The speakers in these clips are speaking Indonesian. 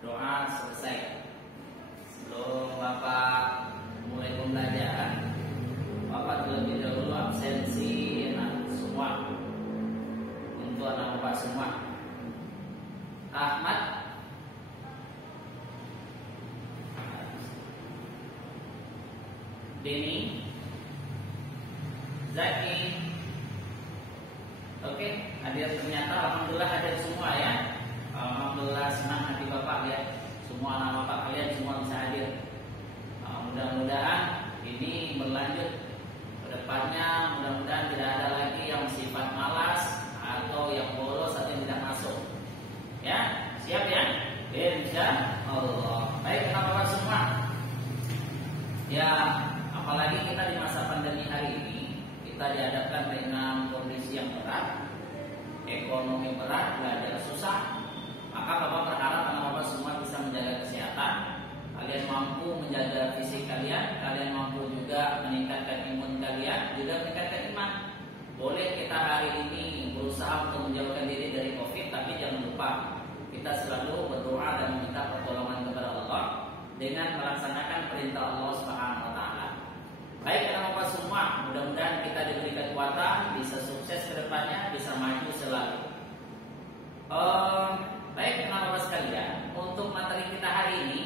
doa selesai. Sebelum Bapak mulai pembelajaran, Bapak terlebih dahulu absensi semua untuk anak Bapak semua. Ahmad, Deni, Zaki. Oke, hadir ternyata. Alhamdulillah hadir semua ya. Alhamdulillah, senang hati Bapak lihat semua anak Bapak kalian semua bisa hadir. Mudah-mudahan ini berlanjut ke depannya. Mudah-mudahan tidak ada lagi yang sifat malas atau yang bolos atau yang tidak masuk. Ya, siap ya? Insya Allah. Baik, anak Bapak semua. Ya, apalagi kita di masa pandemi hari ini, kita dihadapkan dengan kondisi yang berat, ekonomi berat, belajar susah. Maka Bapak berharap anak Bapak semua bisa menjaga kesehatan. Kalian mampu menjaga fisik kalian, kalian mampu juga meningkatkan imun kalian, juga meningkatkan iman. Boleh kita hari ini berusaha untuk menjauhkan diri dari COVID, tapi jangan lupa kita selalu berdoa dan meminta pertolongan kepada Allah dengan melaksanakan perintah Allah Subhanahu wa taala. Baik anak Bapak semua, mudah-mudahan kita diberi kekuatan, bisa sukses ke depannya, bisa maju selalu. Baik anak Bapak sekalian, untuk materi kita hari ini,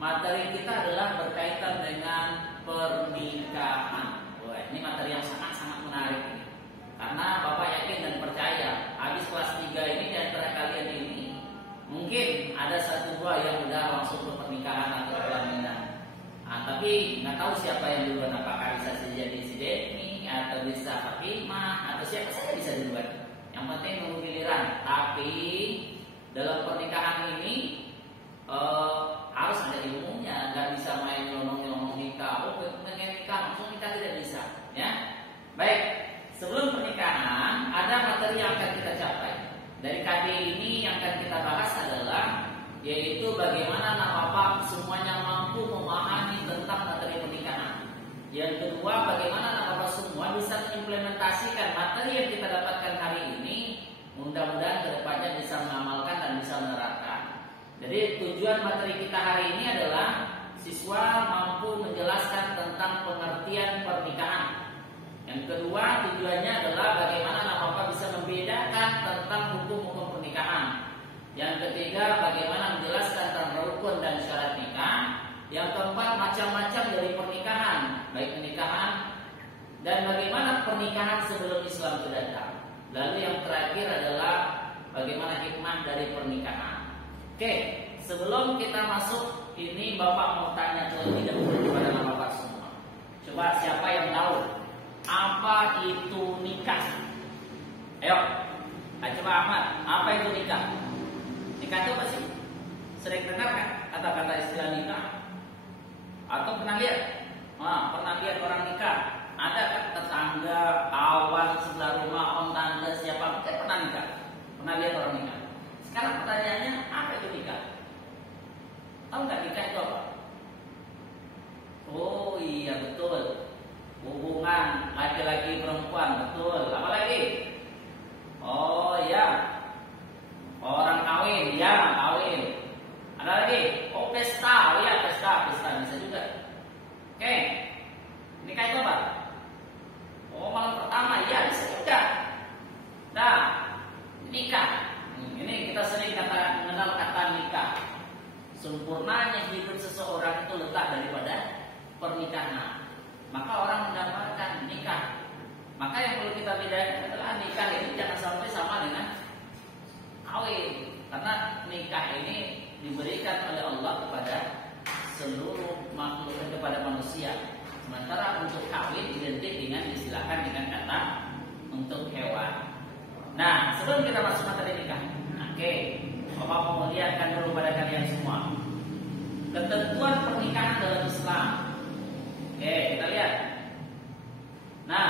materi kita adalah berkaitan dengan pernikahan. Wah, ini materi yang sangat-sangat menarik ini. Karena Bapak yakin dan percaya, habis kelas 3 ini di antara kalian ini mungkin ada 1-2 yang udah langsung ke pernikahan atau pelaminan. Tapi nggak tahu siapa yang duluan, apakah bisa jadi si Deni atau bisa Fatimah atau siapa saja bisa duluan. Yang penting nunggu giliran. Tapi dalam pernikahan ini harus ada ilmunya, nggak bisa main nyolong-nyolong nikah. Oh, pengen nikah langsung nikah, tidak bisa. Ya, baik. Sebelum pernikahan ada materi yang akan kita capai. Dari KD ini yang akan kita bahas adalah yaitu bagaimana anak Bapak semuanya mampu memahami tentang materi pernikahan. Yang kedua, bagaimana anak Bapak semua bisa mengimplementasikan materi yang kita dapatkan hari ini. Mudah-mudahan kedepannya bisa mengamalkan dan bisa menerapkan. Jadi tujuan materi kita hari ini adalah siswa mampu menjelaskan tentang pengertian pernikahan. Yang kedua, tujuannya adalah bagaimana anak Bapak bisa membedakan tentang hukum-hukum pernikahan. Yang ketiga, bagaimana menjelaskan tentang rukun dan syarat nikah. Yang keempat, macam-macam dari pernikahan, baik pernikahan dan bagaimana pernikahan sebelum Islam itu datang. Lalu yang terakhir adalah bagaimana hikmah dari pernikahan. Oke, sebelum kita masuk ini, Bapak mau tanya terlebih dahulu kepada Bapak semua. Coba siapa yang tahu apa itu nikah? Ayo, coba Ahmad, apa itu nikah? Nikah itu apa sih? Sering dengar kan kata-kata istilah nikah? Atau pernah lihat? Pernah lihat orang nikah? Ada kan tetangga, kawan, sebelah rumah, om tante, siapa pun pernah nikah? Pernah lihat orang nikah? Sekarang pertanyaannya, apa itu nikah? Tahu nggak nikah itu apa? Oh iya betul, hubungan laki-laki perempuan, betul. Apa lagi? Oh iya, orang kawin, ya kawin. Ada lagi? Oh pesta, oh ya pesta bisa juga. Oke, nikah itu apa? Oh malam pertama, ya bisa juga. Nah, nikah. Ini kita sering mengenal kata nikah. Sempurnanya hidup seseorang itu letak daripada pernikahan. Maka orang mendapatkan nikah. Maka yang perlu kita bedakan adalah nikah ini jangan sampai sama dengan kawin. Karena nikah ini diberikan oleh Allah kepada seluruh makhluk, kepada manusia. Sementara untuk kawin identik dengan istilahkan dengan kata untuk hewan. Nah, sebelum kita masuk materi nikah, oke, Bapak mau lihatkan dulu pada kalian semua ketentuan pernikahan dalam Islam. Oke, kita lihat. Nah,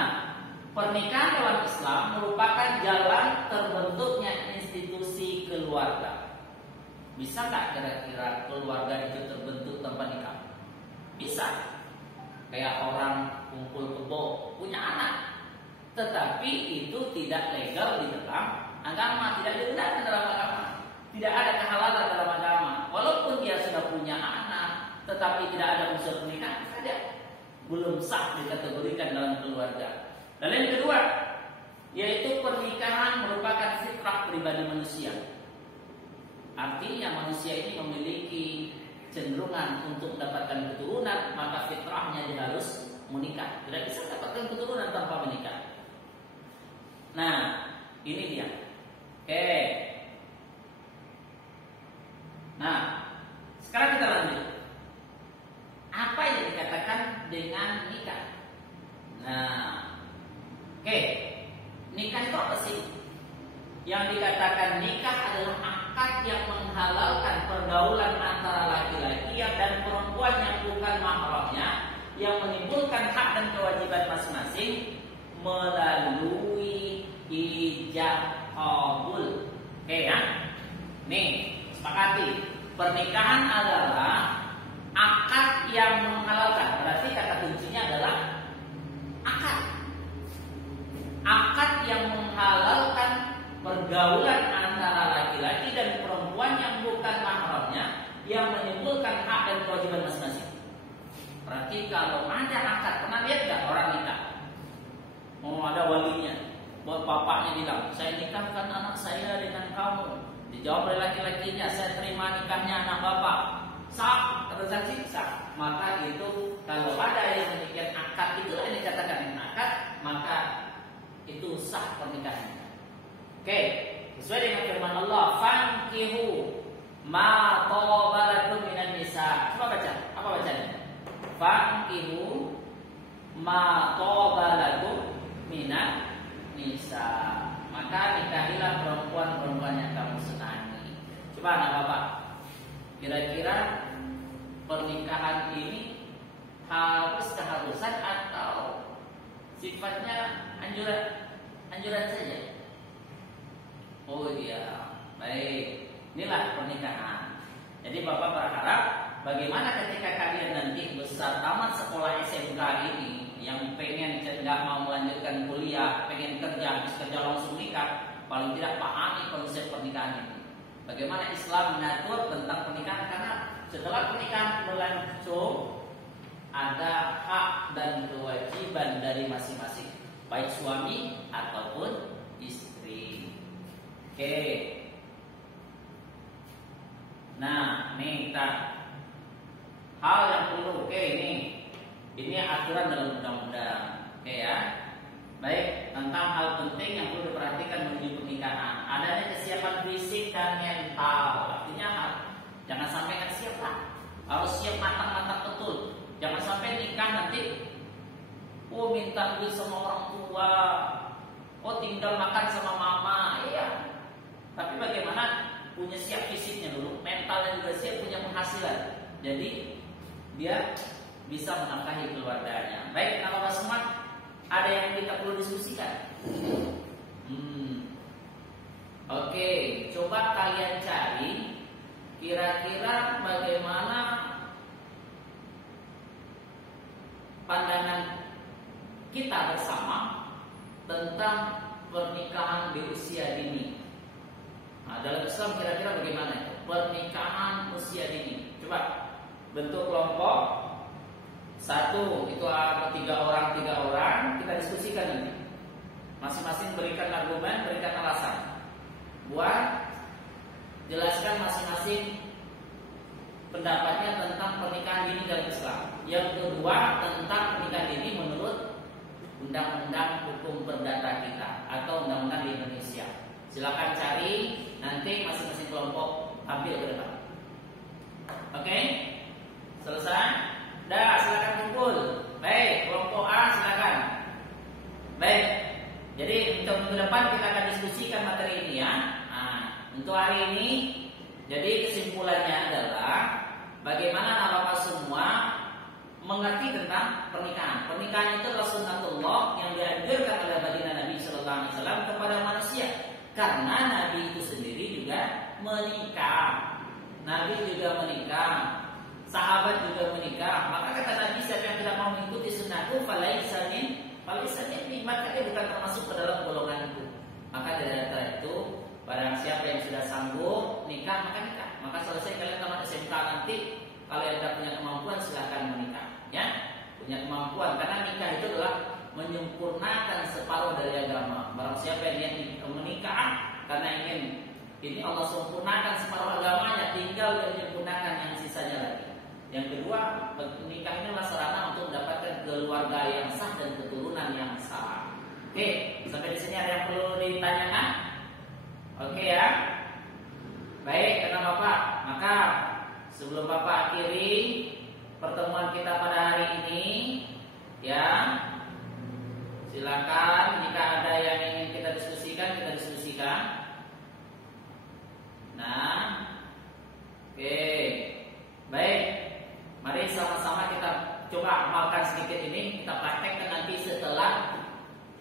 pernikahan dalam Islam merupakan jalan terbentuknya institusi keluarga. Bisa nggak kira-kira keluarga itu terbentuk tanpa nikah? Bisa. Kayak orang kumpul kebo punya anak, tetapi itu tidak legal di dalam agama, tidak dibenarkan dalam agama. Tidak ada kehalalan dalam agama. tetapi tidak ada unsur pernikahan, ada belum sah dikategorikan dalam keluarga. Dan yang kedua, yaitu pernikahan merupakan fitrah pribadi manusia. Artinya manusia ini memiliki cenderungan untuk mendapatkan keturunan, maka fitrahnya dia harus menikah. Tidak bisa mendapatkan keturunan tanpa menikah. Nah, ini dia. Oke. Nah, sekarang kita lanjut. Apa yang dikatakan dengan nikah? Nah, oke. Nikah itu apa sih? Yang dikatakan nikah adalah akad yang menghalalkan pergaulan antara laki-laki dan perempuan yang bukan mahramnya, yang menimbulkan hak dan kewajiban masing-masing melalui ijab qabul. Oke ya? Nih, sepakati. Pernikahan adalah akad yang menghalalkan. Berarti kata kuncinya adalah akad. Akad yang menghalalkan pergaulan antara laki-laki dan perempuan yang bukan mahramnya, yang menimbulkan hak dan kewajiban masing-masing. Berarti kalau ada akad, pernah lihat nggak orang nikah? Oh, ada walinya, buat bapaknya bilang, saya nikahkan anak saya dengan kamu. Dijawab oleh laki-lakinya, saya terima nikahnya anak bapak. Sah, transaksi sah. Maka itu kalau ada yang demikian akad, itulah yang dikatakan dengan akad, maka itu sah pernikahan. Oke, sesuai dengan firman Allah, fankihu ma tawabalakum minan nisa. Coba baca, apa bacanya? Fankihu ma tawabalakum minan nisa. Maka nikahilah perempuan-perempuan yang kamu senangi. Coba anak bapak, kira-kira pernikahan ini harus keharusan atau sifatnya anjuran saja? Oh iya, baik. Inilah pernikahan. Jadi bapak berharap bagaimana ketika kalian nanti besar tamat sekolah SMK ini, yang pengen nggak mau melanjutkan kuliah, pengen kerja, habis kerja langsung nikah, paling tidak pahami konsep pernikahan ini. Bagaimana Islam mengatur tentang pernikahan, karena setelah pernikahan berlangsung ada hak dan kewajiban dari masing-masing, baik suami ataupun istri. Oke. Nah, nih kita hal yang perlu. Oke, ini aturan dalam undang-undang. Oke ya. Baik, tentang hal penting yang perlu diperhatikan menuju pernikahan. Adanya kesiapan fisik dan mental. Artinya jangan sampai nggak siap lah. Harus siap matang-matang betul. Jangan sampai nikah nanti minta duit sama orang tua. Tinggal makan sama mama. Iya. Tapi bagaimana punya siap fisiknya dulu, mentalnya juga siap, punya penghasilan. Jadi dia bisa menafkahi keluarganya. Baik, kalau semua ada yang kita perlu diskusikan. Oke, coba kalian cari kira-kira bagaimana pandangan kita bersama tentang pernikahan di usia dini. Nah, dalam Islam kira-kira bagaimana itu? Pernikahan usia dini. Coba bentuk kelompok. Satu, itu ada 3 orang, kita diskusikan nanti. Masing-masing berikan argumen, berikan alasan. Buat jelaskan masing-masing pendapatnya tentang pernikahan dini dalam Islam. Yang kedua, tentang pernikahan dini menurut undang-undang hukum perdata kita atau undang-undang di Indonesia. Silakan cari, nanti masing-masing kelompok ambil ke depan. Oke? Selesai? Dah, silakan kumpul. Baik, kelompok A silakan. Baik. Jadi untuk minggu depan kita akan diskusikan materi ini ya. Nah, untuk hari ini, jadi kesimpulannya adalah bagaimana bapak semua mengerti tentang pernikahan. Pernikahan itu adalah sunnatullah yang dianjurkan oleh baginda Nabi Sallallahu Alaihi Wasallam kepada manusia. Karena Nabi itu sendiri juga menikah. Nabi juga menikah, sahabat juga menikah. Maka kata Nabi, siapa yang tidak mau mengikuti sunnahku, falaisa minni, maka dia bukan termasuk ke dalam golonganku. Maka dari antara itu, barang siapa yang sudah sanggup nikah, maka nikah. Maka selesai kalian tamat SMK nanti, kalau yang tidak punya kemampuan punya kemampuan, karena nikah itu adalah menyempurnakan separuh dari agama. Barang siapa yang ingin menikah karena ingin ini Allah sempurnakan separuh agamanya, tinggal dan menyempurnakan yang sisanya lagi. Yang kedua, menikah ini adalah sarana untuk mendapatkan keluarga yang sah dan keturunan yang sah. Oke, sampai di sini ada yang perlu ditanyakan? Oke ya. Baik, kata Bapak. Maka sebelum Bapak akhiri pertemuan kita pada hari ini, ya, silakan jika ada yang ingin kita diskusikan, kita diskusikan. Nah, oke, baik. Mari sama-sama kita coba amalkan sedikit ini, kita praktekkan nanti setelah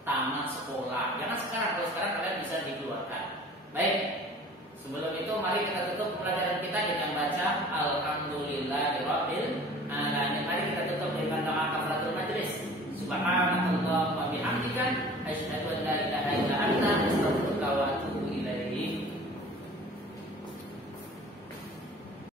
tamat sekolah. Jangan sekarang, kalau sekarang kalian bisa dikeluarkan. Baik. Sebelum itu mari kita tutup pelajaran kita dengan baca Alhamdulillahirabbil alamin. Mari kita